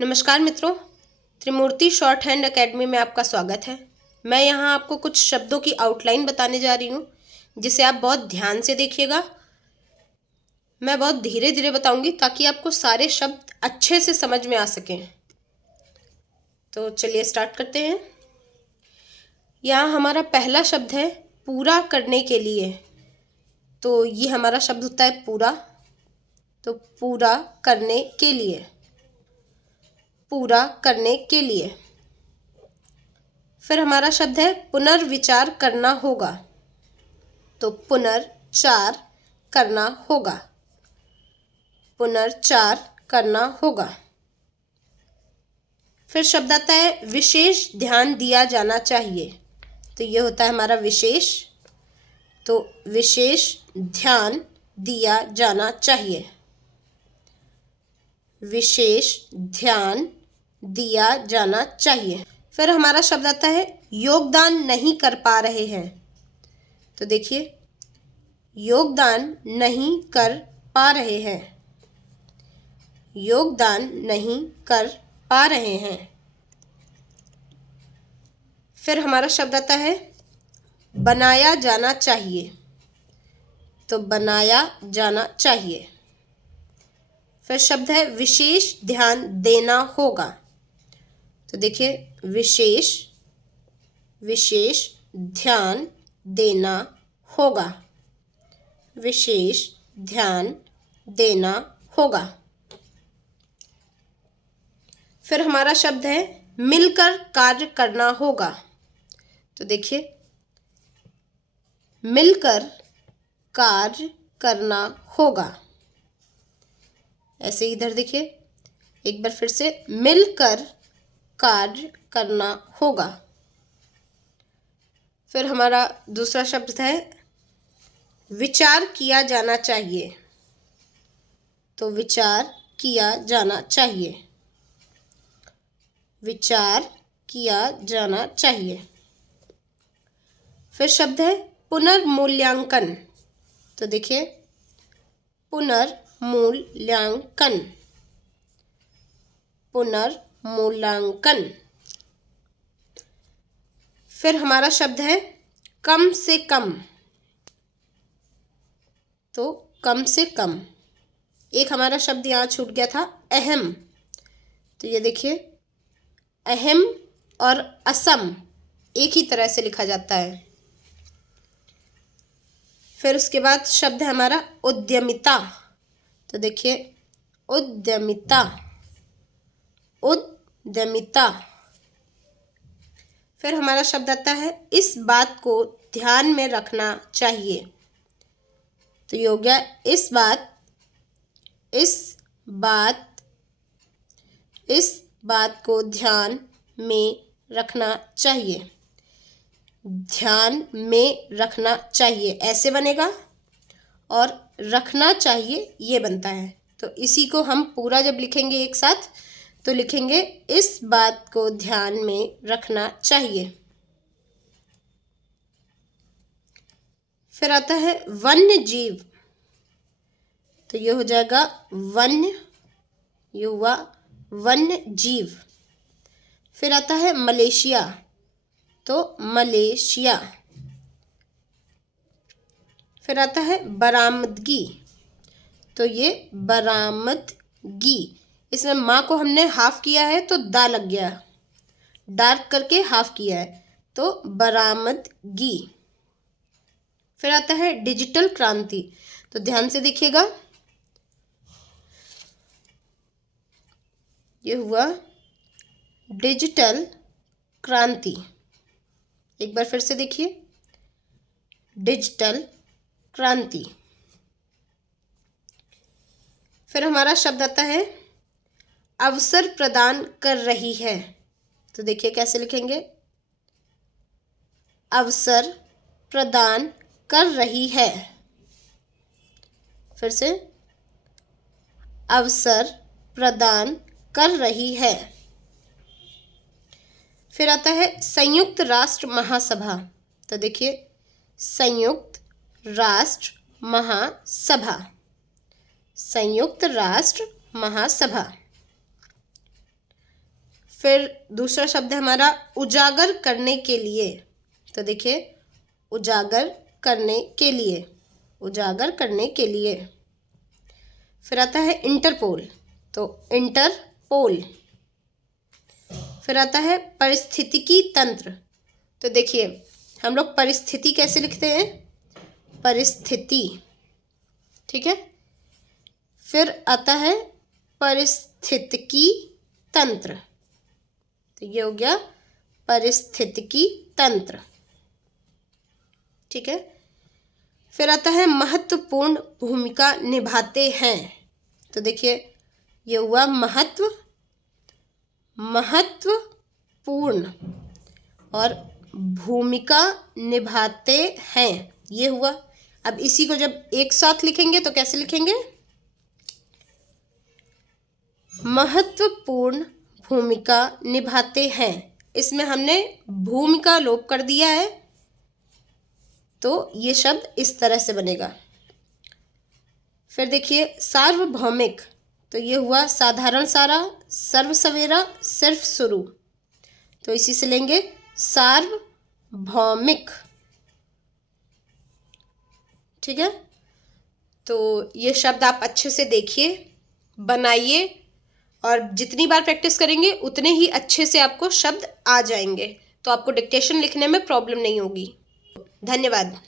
नमस्कार मित्रों, त्रिमूर्ति short hand academy में आपका स्वागत है। मैं यहाँ आपको कुछ शब्दों की आउटलाइन बताने जा रही हूँ, जिसे आप बहुत ध्यान से देखिएगा। मैं बहुत धीरे धीरे बताऊंगी ताकि आपको सारे शब्द अच्छे से समझ में आ सकें। तो चलिए स्टार्ट करते हैं। यहाँ हमारा पहला शब्द है पूरा करने के लिए। तो ये हमारा शब्द होता है पूरा। तो पूरा करने के लिए, पूरा करने के लिए। फिर हमारा शब्द है पुनर्विचार करना होगा। तो पुनर्चार करना होगा, पुनर्चार करना होगा। फिर शब्द आता है विशेष ध्यान दिया जाना चाहिए। तो ये होता है हमारा विशेष। तो विशेष ध्यान दिया जाना चाहिए, विशेष ध्यान दिया जाना चाहिए। फिर हमारा शब्द आता है योगदान नहीं कर पा रहे हैं। तो देखिए, योगदान नहीं कर पा रहे हैं, योगदान नहीं कर पा रहे हैं। फिर हमारा शब्द आता है बनाया जाना चाहिए। तो बनाया जाना चाहिए। फिर शब्द है विशेष ध्यान देना होगा। तो देखिए, विशेष ध्यान देना होगा, विशेष ध्यान देना होगा। फिर हमारा शब्द है मिलकर कार्य करना होगा। तो देखिए, मिलकर कार्य करना होगा। ऐसे इधर देखिए, एक बार फिर से, मिलकर कार्य करना होगा। फिर हमारा दूसरा शब्द है विचार किया जाना चाहिए। तो विचार किया जाना चाहिए, विचार किया जाना चाहिए। फिर शब्द है पुनर्मूल्यांकन। तो देखिए, पुनर्मूल्यांकन, पुनर्मूल्यांकन। फिर हमारा शब्द है कम से कम। तो कम से कम। एक हमारा शब्द यहाँ छूट गया था, अहम। तो ये देखिए, अहम और असम एक ही तरह से लिखा जाता है। फिर उसके बाद शब्द है हमारा उद्यमिता। तो देखिए, उद्यमिता, उद्यमिता। फिर हमारा शब्द आता है इस बात को ध्यान में रखना चाहिए। तो ये हो गया इस बात को ध्यान में रखना चाहिए, ध्यान में रखना चाहिए ऐसे बनेगा, और रखना चाहिए ये बनता है। तो इसी को हम पूरा जब लिखेंगे एक साथ, तो लिखेंगे इस बात को ध्यान में रखना चाहिए। फिर आता है वन्य जीव। तो ये हो जाएगा वन्य, ये हुआ वन्य जीव। फिर आता है मलेशिया। तो मलेशिया। फिर आता है बरामदगी। तो ये बरामदगी। इसमें माँ को हमने हाफ किया है तो दा लग गया, डार्क करके हाफ किया है, तो बरामदगी। फिर आता है डिजिटल क्रांति। तो ध्यान से देखिएगा, ये हुआ डिजिटल क्रांति। एक बार फिर से देखिए, डिजिटल क्रांति। फिर हमारा शब्द आता है अवसर प्रदान कर रही है। तो देखिए कैसे लिखेंगे, अवसर प्रदान कर रही है। फिर से, अवसर प्रदान कर रही है। फिर आता है संयुक्त राष्ट्र महासभा। तो देखिए, संयुक्त राष्ट्र महासभा, संयुक्त राष्ट्र महासभा। फिर दूसरा शब्द है हमारा उजागर करने के लिए। तो देखिए, उजागर करने के लिए, उजागर करने के लिए। फिर आता है इंटरपोल, तो इंटरपोल। फिर आता है पारिस्थितिकी तंत्र। तो देखिए, हम लोग परिस्थिति कैसे लिखते हैं, परिस्थिति, ठीक है। फिर आता है पारिस्थितिकी तंत्र, तो ये हो गया पारिस्थितिकी तंत्र, ठीक है। फिर आता है महत्वपूर्ण भूमिका निभाते हैं। तो देखिए, ये हुआ महत्वपूर्ण और भूमिका निभाते हैं, ये हुआ। अब इसी को जब एक साथ लिखेंगे तो कैसे लिखेंगे, महत्वपूर्ण भूमिका निभाते हैं। इसमें हमने भूमिका लोप कर दिया है, तो ये शब्द इस तरह से बनेगा। फिर देखिए सार्वभौमिक, तो ये हुआ साधारण सारा, सर्व सवेरा, सिर्फ शुरू, तो इसी से लेंगे सार्वभौमिक, ठीक है। तो ये शब्द आप अच्छे से देखिए, बनाइए, और जितनी बार प्रैक्टिस करेंगे उतने ही अच्छे से आपको शब्द आ जाएंगे, तो आपको डिक्टेशन लिखने में प्रॉब्लम नहीं होगी। धन्यवाद।